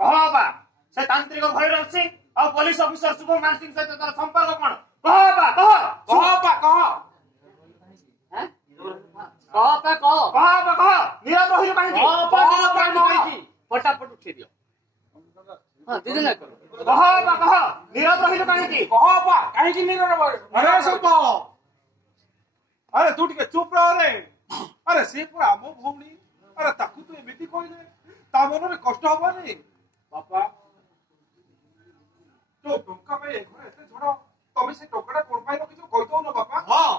कह बाबा से तांत्रिक भैरव सिंह और पुलिस ऑफिसर शुभमान सिंह सहित तार संपर्क कौन कह बाबा नीरव रही कहीं फटाफट उठे दियो दीदी ना करो कह नीरव रही कहीं कहीं नीरव अरे सब अरे तू टिके चुप रह रे अरे से पूरा मो भौणी अरे ताकू तू एमिति कहले ता मन रे कष्ट हबनी बापा तो टंका में घर एते झड़ तमे से टंकाटा कोन पाई रखिছো कहि दो ना बापा हां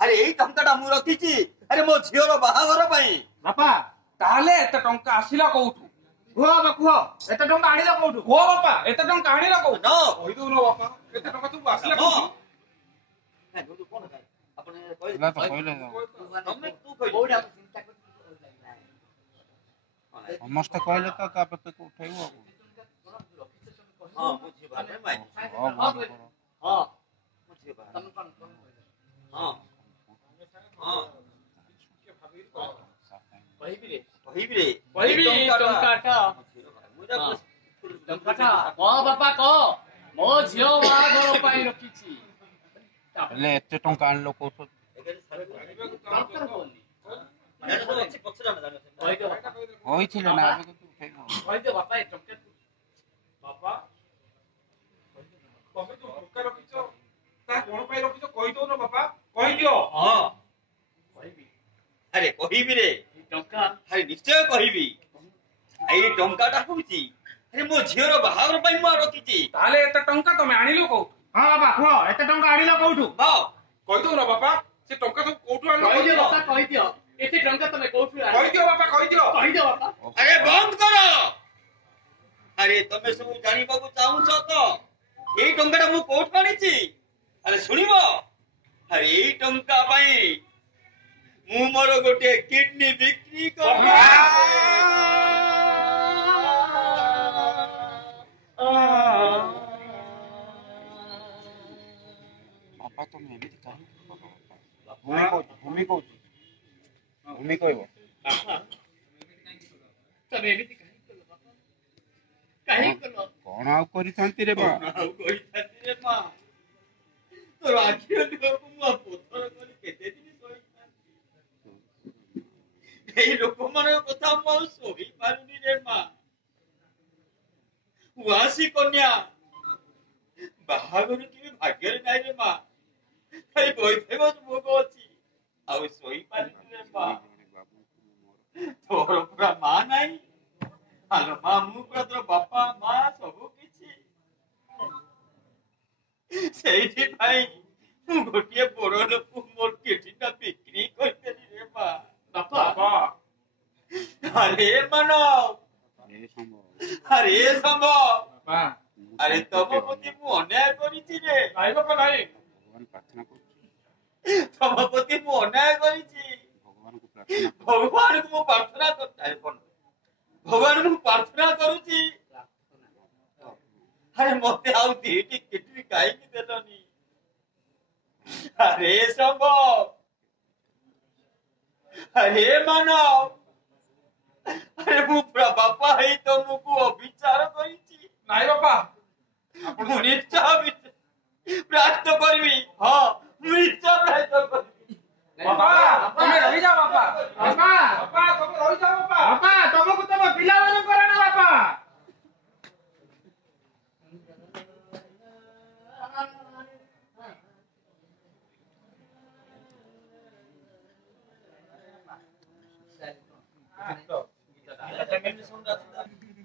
अरे एई टंकाटा मु रखिची अरे मो झियोर बाहागर पई बापा ताले एते टंका आसिला कोउठु कुह एते टंका आनिला कोठु को बापा एते टंका आनिला को न कहि दो ना बापा एते टंका तू आसिला कोउठु ए गुडू कोन है अपने ना तो कहले तमे तू कहि बोडा चिंता कर समस्त कहले तो तापते को उठेबो हां बुझी बाले माई हां बुझी बाले तुम कौन हां हां କହିବି ଟଙ୍କାଟା ବାପା କହ ମୋ ଝିଅ ବାହାଘର ପାଇଁ ରଖିଛି ले एते टंका आनलो कोठो होइथिले ना आबे तू उठेबो କହିଦିଅ ବାପା ଏ ଟଙ୍କା बापा तमे जो टंका रखिছো ता कोन पाई रखिছো कहि दो ना बापा कहि दियो हां କହିବି अरे कहिबी रे ଟଙ୍କା अरे निश्चय कहिबी एई टंकाटा होउची अरे मो झियोर बाहागर पई मु रखिची ताले एते टंका तमे आनिलो को हां बाबा कुह एते टंका आनिला कोठु हां कहि दो ना बापा से टंका सब कोठु आनिलो କହିଦିଅ ବାପା କହିଦିଅ ଏତେ ଟଙ୍କା ତମେ କୋଉଠୁ कहि दियो बापा कहि दियो କହିଦିଅ ବାପା अरे बंद करो अरे तमे सब जानि बाबू चाहू तो एई टंकाटा मु कोठ आनिची अरे सुनिबो अरे एई टंका पई मु मोर गोटे किडनी बिक्री कर पापा तो मैं भी काहे भूमि कहबो ତମେ ଏମିତି କାହିଁ କଲ ବାପା କାହିଁ କଲ कोन आ करिथांती रे बा कोई थाती रे मां तो आखिर लोक मु पत्थर कर केते दिन सोई एई लोक मन कथा मु सोई पारुनी रे मां वासी कन्या बाहागर की भाग्य रे नाइ रे मां खाली बैठे बस भोग अछि आ सोई पारुनी रे मां तोर पूरा मां नाइ हालो मां मु पूरा तोर बापा मां सब किछि ସେଇଥି ପାଇଁ ମୁଁ ଗୋଟିଏ ବଡ଼ ଲୋକ ମୋର କେଟିଟା ବିକ୍ରି କରିଦେଲି ରେ ମା बापा अरे मानव अरे संभव बापा अरे तम प्रति मु अन्याय करिछि रे नाइ बापा नाइ भगवान प्रार्थना कर तम प्रति मु अन्याय करिछि भगवान को प्रार्थना भगवान को मु प्रार्थना करताय कोन भगवान को प्रार्थना करूछि अरे मते आउ दीटी किटनी काई की देलनी अरे संभव अरे मानव अरे मु पूरा बापा है तो मुको अविचार करिछि नाइ बापा मु निश्चय प्राप्त करबी हां मु निश्चय प्राप्त करबी बापा तमे रहि जा बापा बाबा बापा तमे रहि जा बापा बाबा तुमको तुम पिला मन करना बाबा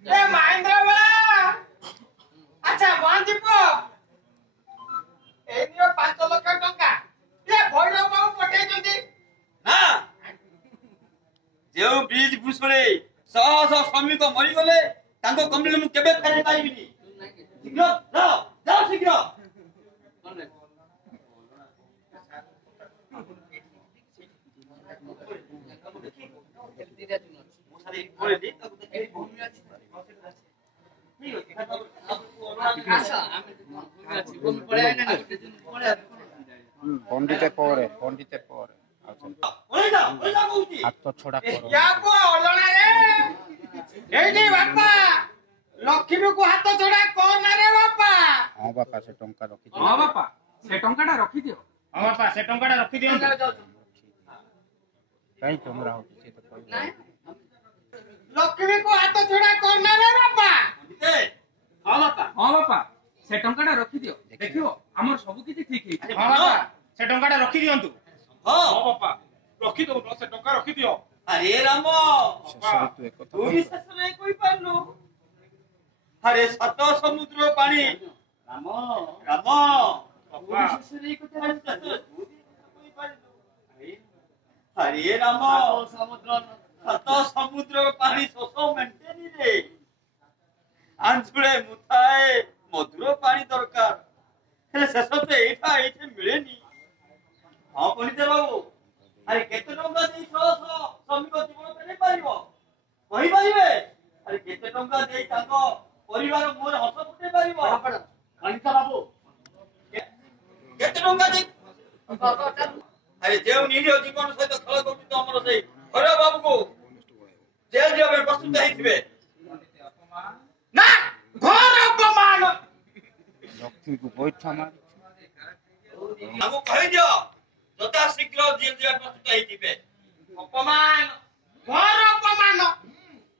ए महेंद्र वाला अच्छा बांधीप ए नियो 5 लाख टंका ए भैरव बाबू पठे जंदी ना जेउ ब्रिज भूषणे सह सह श्रमिक मरि गले तांको कंपनी मु केबे फेरे पाइबिनी शीघ्र जाओ शीघ्र सारे बोले दी तब देखि भूमि अछि ଆସ ଆମେ ଭୂମି ଅଛି ଭୂମି ପଳେଇ ଆଇନା ଗୋଟେ ଦିନ ପଳେଇ पंडिते पर अच्छा ओले जा कहूची हाथ तो छोड़ा करो या को ओलणा रे ଏଇଠି ବାପା ଲକ୍ଷ୍ମୀକୁ ହାତ ଛଡା କଣ ରେ ବାପା? ହଁ ବାପା ସେ ଟଙ୍କା ରଖିଦିଅ। ହଁ ବାପା ସେ ଟଙ୍କାଟା ରଖିଦିଅ। ହଁ ବାପା ସେ ଟଙ୍କାଟା ରଖିଦିଅନ୍ତୁ। କାହିଁ ଚମରା ହଉଛି ସେ ତ କହିବ। ଲକ୍ଷ୍ମୀକୁ ହାତ ଛଡା କଣ ରେ ବାପା? ହଁ ବାପା ସେ ଟଙ୍କାଟା ରଖିଦିଅ। ଦେଖିବ ଆମର ସବୁ କିଛି ଠିକ ହେଇଛି। ହଁ ବାପା ସେ ଟଙ୍କାଟା ରଖିଦିଅନ୍ତୁ। ହଁ ବାପା ରଖିଦଉନ ସେ ଟଙ୍କା ରଖିଦିଅ। ଆରେ ରାମ ଶେଷରେ ତୁ ତୁ ଏକଥା ବି କହିବୁ। ଶେଷରେ କହିପାରିଲୁ। ଆରେ ସାତ ସମୁଦ୍ର ପାଣି ରାମ ବାପା ଆରେ ରାମ ସାତ ସମୁଦ୍ର ପାଣି ଶୋଷ ମେଣ୍ଟେନି ରେ ଆଞ୍ଜୁଳେ ମୁଠାଏ ମଧୁର ପାଣି ଦରକାର ହେଲେ ଶେଷ ତ ଏଇଠି ମିଳେନି। ହଁ ପଣ୍ଡିତ ବାବୁ ଆରେ କେତେ ଟଙ୍କା ଦେଇ ଶ୍ରମିକ ଜୀବନ ଫେରେଇ ପାରିବ କହିପାରିବେ? ଆରେ କେତେ ଟଙ୍କା ଦେଇ ତାଙ୍କ ପରିବାର ମୁହଁରେ ହସ ଫୁଟେଇ ପାରିବ? ପଣ୍ଡିତ ବାବୁ କେତେ ଟଙ୍କା ଦେଇ ଆରେ ଯେଉଁ ନିରୀହ ଜୀବନ ସହିତ ଖେଳ କରୁଛି ତ ଆମର ସେଇ ଘର ବାବୁକୁ ଜେଲ ଯିବା ପାଇଁ ପ୍ରସ୍ତୁତ ହେଇଥିବେ। ନା ଘୋର ଅପମାନ। ଲକ୍ଷ୍ମୀକୁ ଗୋଇଠା ମାରି ତାଙ୍କୁ କହିଦିଅ ଯଥା ଶୀଘ୍ର ଜେଲ ଯିବା ପ୍ରସ୍ତୁତ ହେଇଥିବେ। ଅପମାନ ଘୋର ଅପମାନ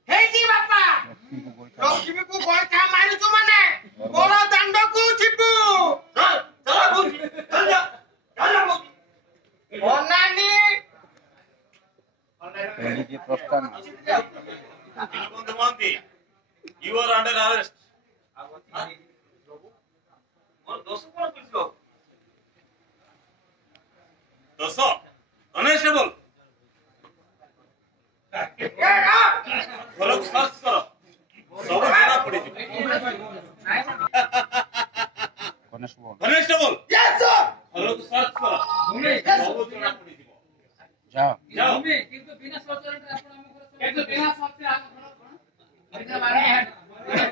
ହେଇଛି ବାପା। ଲକ୍ଷ୍ମୀକୁ ଗୋଇଠା ଲକ୍ଷ୍ମୀକୁ ଗୋଇଠା ମାରୁଛୁ ମାନେ ବଡ ଦାଣ୍ଡକୁ ଯିବୁ। ଅନାନୀ ଏଣିକି ପ୍ରସ୍ଥାନ। Dipubandhu Mohanty, you are under arrest. ମୋର ଦୋଷ କଣ ବୁଝିବ? ଦୋଷ କନେଷ୍ଟେବଲ ଘରକୁ ସର୍ଚ୍ଚ କର ସବୁ ଜଣା ପଡିଯିବ। Constable constable Yes, sir. ଘରକୁ ସର୍ଚ୍ଚ କର ସବୁ ଜଣା ପଡିଯିବ। ଯାଅ। ଯାଅ କିନ୍ତୁ ବିନା ଶୌଚାଳୟରେ ଆପଣ ଆମ ଘର କିନ୍ତୁ ବିନା ଶୌଚାଳୟରେ ଆମ ଘର କଣ?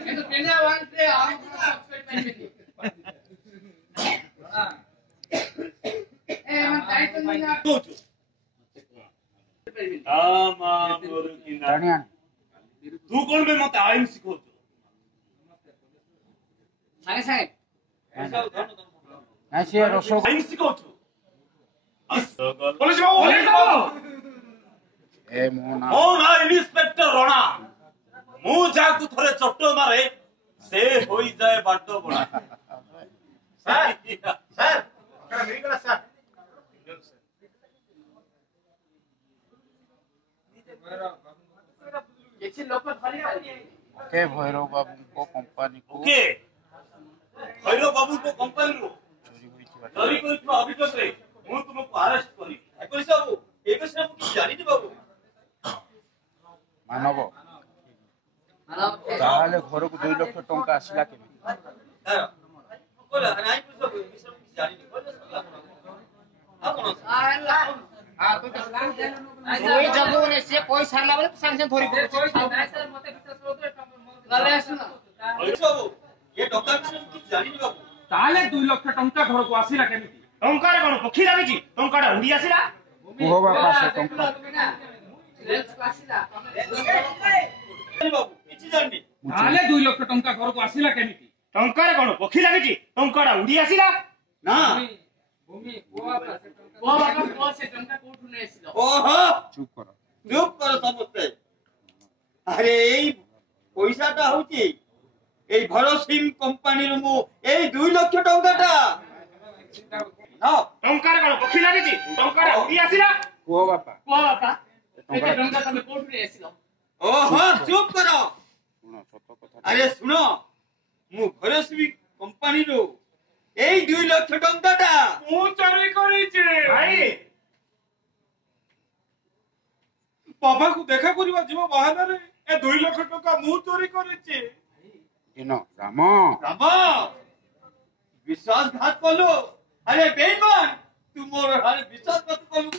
କିନ୍ତୁ ବିନା ୱାନ୍ରେ ଆମ ଘର ସବସ୍କ୍ରାଇବ ପାଇବେନି। କହୁଛୁ ଟାଣି ଆଣି ତୁ କଣ ବେ ମତେ ଆଇନ ଶିଖଉଛୁ? ସାଙ୍ଗେ ସାଙ୍ଗେ ନାଇଁ ସିଏ ରସ ଆଇନ ଶିଖଉଛୁ? ପୋଲିସ ବାବୁ ଏ ମୋ ନା ମୋ ନାଁ ଇନ୍ସପେକ୍ଟର ରଣା। ମୁଁ ଯାହାକୁ ଥରେ ଚଟ ମାରେ ସେ ହୋଇଯାଏ ବାଟ ବଣା। କିଛି ଲୋକ ଧରି ପାରିବେ। କେ ଭୈରବ ବାବୁଙ୍କ କମ୍ପାନୀକୁ ଓକେ ଭୈରବ ବାବୁଙ୍କ କମ୍ପାନୀରୁ ଚୋରି ହୋଇଥିବା ଚୋରି କରିଥିବା ଅଭିଯୋଗରେ ମୁଁ ତୁମକୁ ଆରେଷ୍ଟ କରିବି। ପୋଲିସ ବାବୁ ଏ ବିଷୟରେ ମୁଁ କିଛି ଜାଣିନି ବାବୁ। ମାନବ ତାହେଲେ ଘରକୁ 2 ଲକ୍ଷ ଟଙ୍କା ଆସିଲା କେମିତି? ନାଇଁ ପୋଲିସ ବାବୁ ଏ ବିଷୟରେ ମୁଁ କିଛି ଜାଣିନି। କହିଲେ ସରିଲା ଆପଣ। ଆଉ କଣ ଅଛି? ଦୁଇ ଜଗୁନେ ସିଏ କହି ସାରିଲା ବେଳେ ତୁ ସାଙ୍ଗେ ସାଙ୍ଗେ ଧରି ନାଇଁ ସାର୍ ମତେ ବିଶ୍ୱାସ କରୁଥିଲେ ଗଲେ ଆସୁନ। ପୋଲିସ ବାବୁ ଏ ଟଙ୍କା ବିଷୟରେ ମୁଁ କିଛି ଜାଣିନି ବାବୁ। ତାହେଲେ 2 ଲକ୍ଷ ଟଙ୍କା ଘରକୁ ଆସିଲା କେମିତି? ଟଙ୍କାରେ କଣ ପକ୍ଷୀ ଲାଗିଛି? ଟଙ୍କାଟା ଉଡି ଆସିଲା। କୁହ ବାପା ସେ ଟଙ୍କା ବାବୁ କିଛି ଜାଣିନି। ତାହେଲେ 2 ଲକ୍ଷ ଟଙ୍କା ଘରକୁ ଆସିଲା କେମିତି? ଟଙ୍କାରେ କଣ ପକ୍ଷୀ ଲାଗିଛି? ଟଙ୍କାଟା ଉଡି ଆସିଲା। ନା ଭୂମି ପୁଅ ବାପା ସେ ଟଙ୍କା କୋଉଠୁ ନେଇ ଆସିଲ? ଓହୋ ଚୁପ୍ କର। ଚୁପ୍ କର ସମସ୍ତେ। ଆରେ ଏଇ ପଇସାଟା ହଉଛି ଏଇ ଭରସିଂ କମ୍ପାନୀରୁ ମୁଁ ଏଇ 2 ଲକ୍ଷ ଟଙ୍କାଟା ଟଙ୍କାରେ କଣ ପକ୍ଷୀ ଲାଗିଛି? ଟଙ୍କାଟା ଉଡି ଆସିଲା। କୁହ ବାପା ପୁଅ ବାପା ଏତେ ଟଙ୍କା ତମେ କୋଉଠୁ ନେଇ ଆସିଲ? ଓହୋ ଚୁପ୍ କର। ଶୁଣ ସତ କଥା ଆରେ ଶୁଣ ମୁଁ ଭରସିଂ କମ୍ପାନୀରୁ ଏଇ 2 ଲକ୍ଷ ଟଙ୍କାଟା ମୁଁ ଚୋରି କରିଛି। ଭାଇ ବାବାଙ୍କୁ ଦେଖା କରିବା ଯିବ ବାହାନାରେ ଏ 2 ଲକ୍ଷ ଟଙ୍କା ମୁଁ ଚୋରି କରିଛି। ଦିନ ରାମ ରାମ ବିଶ୍ୱାସଘାତ କଲୁ। ଆରେ ବେଇମାନ ତୁ ମୋର ଆରେ ବିଶ୍ୱାସଘାତ କଲୁ।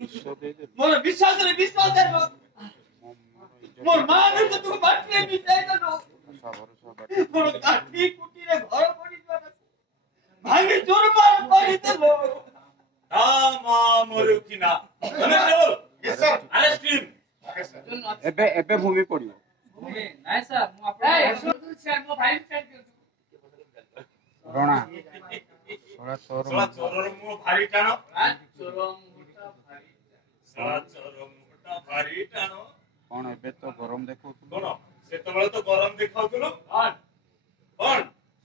ବିଷ ଦେଇଦେଲୁ ମୋର ବିଶ୍ୱାସରେ ବିଶ୍ୱାସ ଦେଲୁ। ମୋର ମାନ ତୁ ମାଟିରେ ମିଶାଇ ଦେଲୁ। ଆଶା ଭରସା ମୋର କାଠି କୁଟିରେ ଘର ପଡିଯିବା ଭାଙ୍ଗି ଚୁରମାର କରିଦେଲୁ। Constable arrest him. ଏବେ ଭୂମି ପଡିବ। ନାଇଁ ସାର୍ ମୁଁ ଆପଣଙ୍କୁ ମୋ ଭାଇ ରଣା ଶଳା ତୋର ଶଳା ଚୋରର ମୁହଁ ଭାରି ଟାଣ ଚୋର ମୁହଁଟା ଭାରି ଶଳା ଚୋର ମୁହଁଟା ଭାରି ଟାଣ କଣ ଏବେ ତ ଗରମ ଦେଖଉଥିଲୁ କଣ ସେତେବେଳେ ତ ଗରମ ଦେଖାଉଥିଲୁ କଣ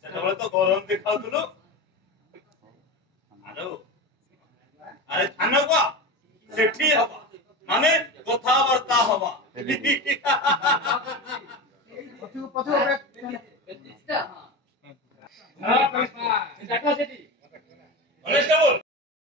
ସେତେବେଳେ ତ ଗରମ ଦେଖାଉଥିଲୁ ଆରେ ଥାନ କ ସେଠି ହବା ମାନେ କଥାବାର୍ତ୍ତା ହବା ହଁ କନେଷ୍ଟବଳ